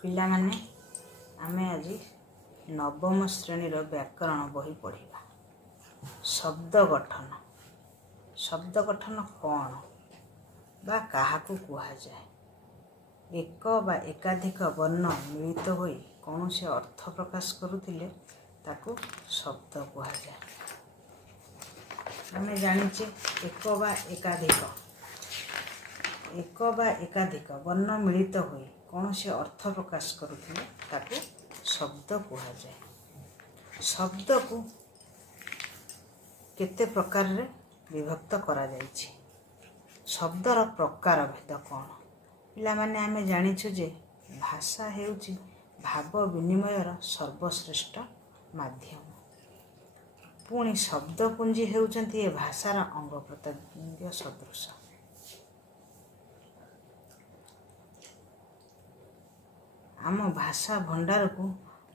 ପିଲାମାନେ ଆମେ ଆଜି ନବମ ଶ୍ରେଣୀର ବ୍ୟାକରଣ ବହି ପଢ଼ିବା। ଶବ୍ଦ ଗଠନ। ଶବ୍ଦ ଗଠନ କ'ଣ ବା କାହାକୁ କୁହାଯାଏ? ଏକ ବା ଏକାଧିକ ବର୍ଣ୍ଣ ମିଳିତ ହୋଇ କୌଣସି ଅର୍ଥ ପ୍ରକାଶ କରୁଥିଲେ ତାକୁ ଶବ୍ଦ କୁହାଯାଏ। ଆମେ ଜାଣିଛେ ଏକ ବା ଏକାଧିକ ବର୍ଣ୍ଣ ମିଳିତ ହୋଇ କୌଣସି ଅର୍ଥ ପ୍ରକାଶ କରୁଥିଲେ ତାକୁ ଶବ୍ଦ କୁହାଯାଏ। ଶବ୍ଦକୁ କେତେ ପ୍ରକାରରେ ବିଭକ୍ତ କରାଯାଇଛି? ଶବ୍ଦର ପ୍ରକାର ଭେଦ କ'ଣ? ପିଲାମାନେ ଆମେ ଜାଣିଛୁ ଯେ ଭାଷା ହେଉଛି ଭାବ ବିନିମୟର ସର୍ବଶ୍ରେଷ୍ଠ ମାଧ୍ୟମ। ପୁଣି ଶବ୍ଦପୁଞ୍ଜି ହେଉଛନ୍ତି ଏ ଭାଷାର ଅଙ୍ଗ ପ୍ରତ୍ୟଙ୍ଗ ସଦୃଶ। ଆମ ଭାଷା ଭଣ୍ଡାରକୁ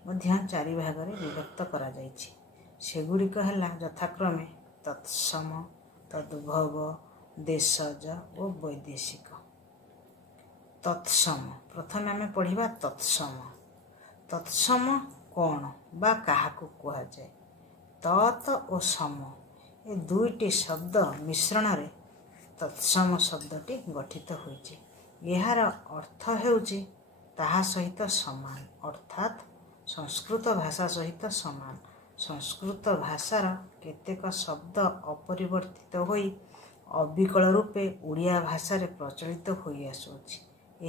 ମଧ୍ୟ 4 ଭାଗରେ ବିଭକ୍ତ କରାଯାଇଛି। ସେଗୁଡ଼ିକ ହେଲା ଯଥାକ୍ରମେ ତତ୍ସମ, ତଦ୍ଭବ, ଦେଶଜ ଓ ବୈଦେଶିକ। ତତ୍ସମ। ପ୍ରଥମେ ଆମେ ପଢ଼ିବା ତତ୍ସମ। ତତ୍ସମ କ'ଣ ବା କାହାକୁ କୁହାଯାଏ? ତତ୍ ଓ ସମ ଏ ଦୁଇଟି ଶବ୍ଦ ମିଶ୍ରଣରେ ତତ୍ସମ ଶବ୍ଦଟି ଗଠିତ ହୋଇଛି। ଏହାର ଅର୍ଥ ହେଉଛି ତାହା ସହିତ ସମାନ, ଅର୍ଥାତ୍ ସଂସ୍କୃତ ଭାଷା ସହିତ ସମାନ। ସଂସ୍କୃତ ଭାଷାର କେତେକ ଶବ୍ଦ ଅପରିବର୍ତ୍ତିତ ହୋଇ ଅବିକଳ ରୂପେ ଓଡ଼ିଆ ଭାଷାରେ ପ୍ରଚଳିତ ହୋଇ ଆସୁଅଛି।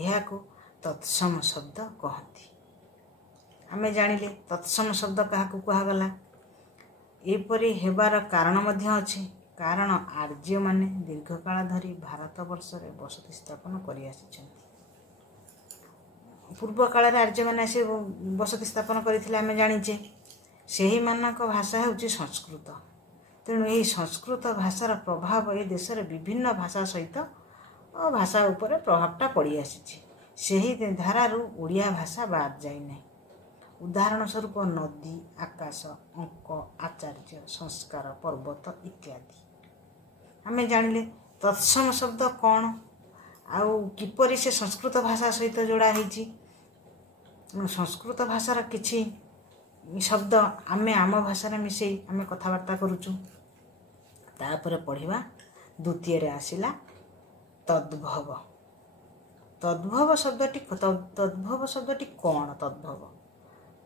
ଏହାକୁ ତତ୍ସମ ଶବ୍ଦ କହନ୍ତି। ଆମେ ଜାଣିଲେ ତତ୍ସମ ଶବ୍ଦ କାହାକୁ କୁହାଗଲା। ଏପରି ହେବାର କାରଣ ମଧ୍ୟ ଅଛି। କାରଣ ଆର୍ଯ୍ୟମାନେ ଦୀର୍ଘକାଳ ଧରି ଭାରତବର୍ଷରେ ବସତି ସ୍ଥାପନ କରିଆସିଛନ୍ତି। ପୂର୍ବ କାଳରେ ଆର୍ଯ୍ୟମାନେ ଆସି ବସତି ସ୍ଥାପନ କରିଥିଲେ ଆମେ ଜାଣିଛେ। ସେହିମାନଙ୍କ ଭାଷା ହେଉଛି ସଂସ୍କୃତ। ତେଣୁ ଏହି ସଂସ୍କୃତ ଭାଷାର ପ୍ରଭାବ ଏ ଦେଶରେ ବିଭିନ୍ନ ଭାଷା ସହିତ ଭାଷା ଉପରେ ପ୍ରଭାବଟା ପଡ଼ିଆସିଛି। ସେହି ଧାରାରୁ ଓଡ଼ିଆ ଭାଷା ବାଦ ଯାଇନାହିଁ। ଉଦାହରଣ ସ୍ୱରୂପ ନଦୀ, ଆକାଶ, ଅଙ୍କ, ଆଚାର୍ଯ୍ୟ, ସଂସ୍କାର, ପର୍ବତ ଇତ୍ୟାଦି। ଆମେ ଜାଣିଲେ ତତ୍ସମ ଶବ୍ଦ କ'ଣ ଆଉ କିପରି ସେ ସଂସ୍କୃତ ଭାଷା ସହିତ ଯୋଡ଼ା ହେଇଛି। ସଂସ୍କୃତ ଭାଷାର କିଛି ଶବ୍ଦ ଆମେ ଆମ ଭାଷାରେ ମିଶାଇ ଆମେ କଥାବାର୍ତ୍ତା କରୁଛୁ। ତାପରେ ପଢ଼ିବା ଦ୍ୱିତୀୟରେ ଆସିଲା ତଦ୍ଭବ। ତଦ୍ଭବ ଶବ୍ଦଟି କ'ଣ?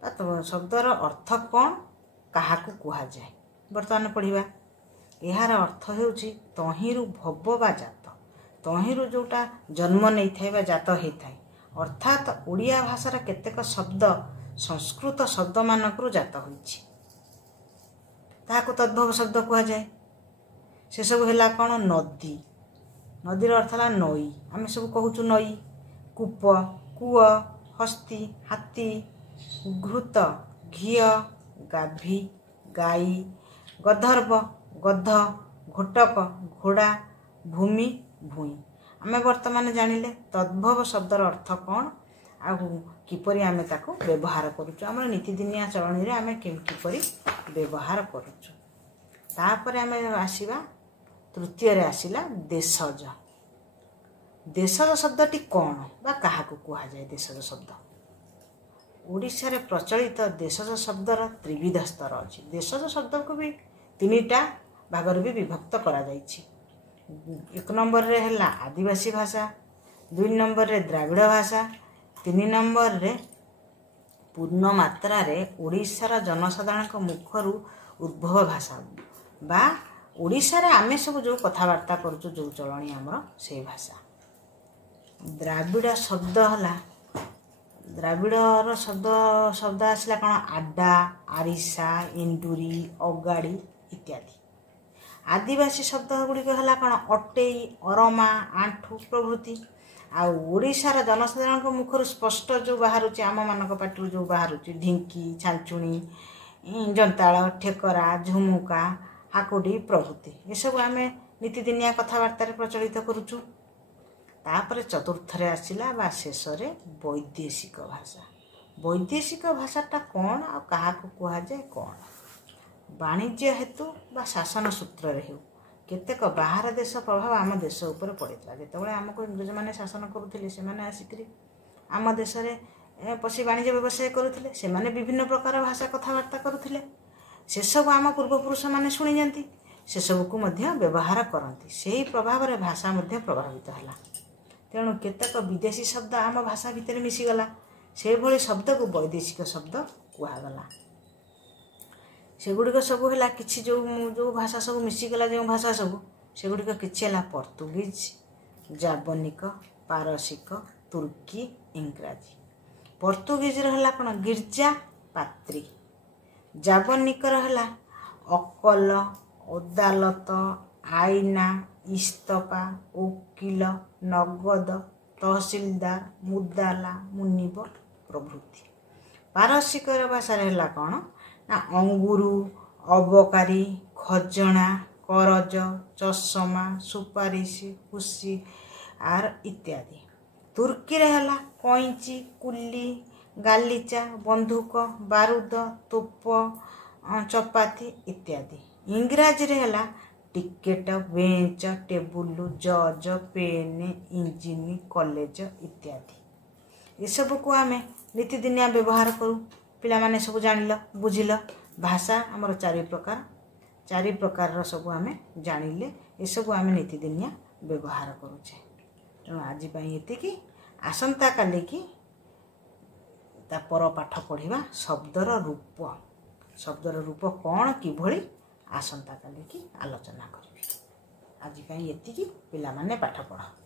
ତଦ୍ଭବ ଶବ୍ଦର ଅର୍ଥ କ'ଣ, କାହାକୁ କୁହାଯାଏ? ବର୍ତ୍ତମାନ ପଢ଼ିବା। ଏହାର ଅର୍ଥ ହେଉଛି ତହିଁରୁ ଭବ ବା ଜାତ। ତହିଁରୁ ଯେଉଁଟା ଜନ୍ମ ନେଇଥାଏ ବା ଜାତ ହେଇଥାଏ। ଅର୍ଥାତ୍ ଓଡ଼ିଆ ଭାଷାର କେତେକ ଶବ୍ଦ ସଂସ୍କୃତ ଶବ୍ଦମାନଙ୍କରୁ ଜାତ ହୋଇଛି। ତାହାକୁ ତଦ୍ଭବ ଶବ୍ଦ କୁହାଯାଏ। ସେସବୁ ହେଲା କ'ଣ? ନଦୀ। ନଦୀର ଅର୍ଥ ହେଲା ନଈ। ଆମେ ସବୁ କହୁଛୁ ନଈ। କୂପ, କୂଅ, ହସ୍ତୀ, ହାତୀ, ଘୃତ, ଘିଅ, ଗାଭୀ, ଗାଈ, ଗର୍ଦ୍ଧବ, ଗଧ, ଘୋଟକ, ଘୋଡ଼ା, ଭୂମି, ଭୂଇଁ। ଆମେ ବର୍ତ୍ତମାନ ଜାଣିଲେ ତଦ୍ଭବ ଶବ୍ଦର ଅର୍ଥ କ'ଣ ଆଉ କିପରି ଆମେ ତାକୁ ବ୍ୟବହାର କରୁଛୁ। ଆମର ନୀତିଦିନିଆ ଚଳଣୀରେ ଆମେ କିପରି ବ୍ୟବହାର କରୁଛୁ। ତାପରେ ଆମେ ଆସିବା ତୃତୀୟରେ ଆସିଲା ଦେଶଜ। ଦେଶଜ ଶବ୍ଦଟି କ'ଣ ବା କାହାକୁ କୁହାଯାଏ? ଦେଶଜ ଶବ୍ଦ ଓଡ଼ିଶାରେ ପ୍ରଚଳିତ ଦେଶଜ ଶବ୍ଦର ତ୍ରିବିଧ ସ୍ତର ଅଛି। ଦେଶଜ ଶବ୍ଦକୁ ବି 3ଟା ଭାଗରେ ବି ବିଭକ୍ତ କରାଯାଇଛି। 1 ନମ୍ବରରେ ହେଲା ଆଦିବାସୀ ଭାଷା, 2 ନମ୍ବରରେ ଦ୍ରାବିଡ଼ ଭାଷା, 3 ନମ୍ବରରେ ପୂର୍ଣ୍ଣ ମାତ୍ରାରେ ଓଡ଼ିଶାର ଜନସାଧାରଣଙ୍କ ମୁଖରୁ ଉଦ୍ଭବ ଭାଷା ବା ଓଡ଼ିଶାରେ ଆମେ ସବୁ ଯେଉଁ କଥାବାର୍ତ୍ତା କରୁଛୁ, ଯେଉଁ ଚଳଣି ଆମର ସେଇ ଭାଷା। ଦ୍ରାବିଡ଼ ଶବ୍ଦ ହେଲା, ଦ୍ରାବିଡ଼ର ଶବ୍ଦ ଆସିଲା କ'ଣ? ଆଡା, ଆରିସା, ଏଣ୍ଡୁରି, ଅଗାଡ଼ି ଇତ୍ୟାଦି। ଆଦିବାସୀ ଶବ୍ଦ ଗୁଡ଼ିକ ହେଲା କ'ଣ? ଅଟେଇ, ଅରମା, ଆଣ୍ଠୁ ପ୍ରଭୃତି। ଆଉ ଓଡ଼ିଶାର ଜନସାଧାରଣଙ୍କ ମୁଖରୁ ସ୍ପଷ୍ଟ ଯେଉଁ ବାହାରୁଛି, ଆମମାନଙ୍କ ପାଟିରୁ ଯେଉଁ ବାହାରୁଛି, ଢିଙ୍କି, ଛାଞ୍ଚୁଣି, ଜନ୍ତାଳ, ଠେକରା, ଝୁମୁକା, ହାକୁଡ଼ି ପ୍ରଭୃତି। ଏସବୁ ଆମେ ନୀତିଦିନିଆ କଥାବାର୍ତ୍ତାରେ ପ୍ରଚଳିତ କରୁଛୁ। ତାପରେ ଚତୁର୍ଥରେ ଆସିଲା ବା ଶେଷରେ ବୈଦେଶିକ ଭାଷା। ବୈଦେଶିକ ଭାଷାଟା କ'ଣ ଆଉ କାହାକୁ କୁହାଯାଏ? କ'ଣ ବାଣିଜ୍ୟ ହେତୁ ବା ଶାସନ ସୂତ୍ରରେ ହେଉ କେତେକ ବାହାର ଦେଶ ପ୍ରଭାବ ଆମ ଦେଶ ଉପରେ ପଡ଼ିଥିଲା। ଯେତେବେଳେ ଆମକୁ ଇଂରେଜମାନେ ଶାସନ କରୁଥିଲେ, ସେମାନେ ଆସିକରି ଆମ ଦେଶରେ ପଶି ବାଣିଜ୍ୟ ବ୍ୟବସାୟ କରୁଥିଲେ, ସେମାନେ ବିଭିନ୍ନ ପ୍ରକାର ଭାଷା କଥାବାର୍ତ୍ତା କରୁଥିଲେ। ସେସବୁ ଆମ ପୂର୍ବପୁରୁଷମାନେ ଶୁଣିଛନ୍ତି, ସେସବୁକୁ ମଧ୍ୟ ବ୍ୟବହାର କରନ୍ତି। ସେହି ପ୍ରଭାବରେ ଭାଷା ମଧ୍ୟ ପ୍ରଭାବିତ ହେଲା। ତେଣୁ କେତେକ ବିଦେଶୀ ଶବ୍ଦ ଆମ ଭାଷା ଭିତରେ ମିଶିଗଲା। ସେଭଳି ଶବ୍ଦକୁ ବୈଦେଶିକ ଶବ୍ଦ କୁହାଗଲା। ସେଗୁଡ଼ିକ ସବୁ ହେଲା କିଛି ଯେଉଁ ଭାଷା ସବୁ ମିଶିଗଲା, ଯେଉଁ ଭାଷା ସବୁ, ସେଗୁଡ଼ିକ କିଛି ହେଲା ପର୍ତ୍ତୁଗୀଜ, ଜାବନିକ, ପାରସିକ, ତୁର୍କୀ, ଇଂରାଜୀ। ପର୍ତ୍ତୁଗୀଜର ହେଲା କ'ଣ? ଗିର୍ଜା, ପାତ୍ରୀ। ଜାବନିକର ହେଲା ଅକଲ, ଅଦାଲତ, ଆଇନା, ଇସ୍ତଫା, ଓକିଲ, ନଗଦ, ତହସିଲଦାର, ମୁଦାଲା, ମୁନିବ ପ୍ରଭୃତି। ପାରସିକର ଭାଷାରେ ହେଲା କ'ଣ? ନା ଅଙ୍ଗୁରୁ, ଅବକାରୀ, ଖଜଣା, କରଜ, ଚଷମା, ସୁପାରିଶ, ହୁସିଆର ଇତ୍ୟାଦି। ତୁର୍କୀରେ ହେଲା କଇଁଚି, କୁଲି, ଗାଲିଚା, ବନ୍ଧୁକ, ବାରୁଦ, ତୋପ, ଚପାତି ଇତ୍ୟାଦି। ଇଂରାଜୀରେ ହେଲା ଟିକେଟ, ବେଞ୍ଚ, ଟେବୁଲ, ଜଜ, ପେନ୍, ଇଞ୍ଜିନ, କଲେଜ ଇତ୍ୟାଦି। ଏସବୁକୁ ଆମେ ନିତିଦିନିଆ ବ୍ୟବହାର କରୁ। ପିଲାମାନେ ସବୁ ଜାଣିଲ, ବୁଝିଲ। ଭାଷା ଆମର ଚାରି ପ୍ରକାରର ସବୁ ଆମେ ଜାଣିଲେ। ଏସବୁ ଆମେ ନିତିଦିନିଆ ବ୍ୟବହାର କରୁଛେ। ତେଣୁ ଆଜି ପାଇଁ ଏତିକି। ଆସନ୍ତା କାଲିକି ତା ପର ପାଠ ପଢ଼ିବା ଶବ୍ଦର ରୂପ କ'ଣ, କିଭଳି, ଆସନ୍ତା କାଲିକି ଆଲୋଚନା କରିବି। ଆଜି ପାଇଁ ଏତିକି। ପିଲାମାନେ ପାଠ ପଢ଼।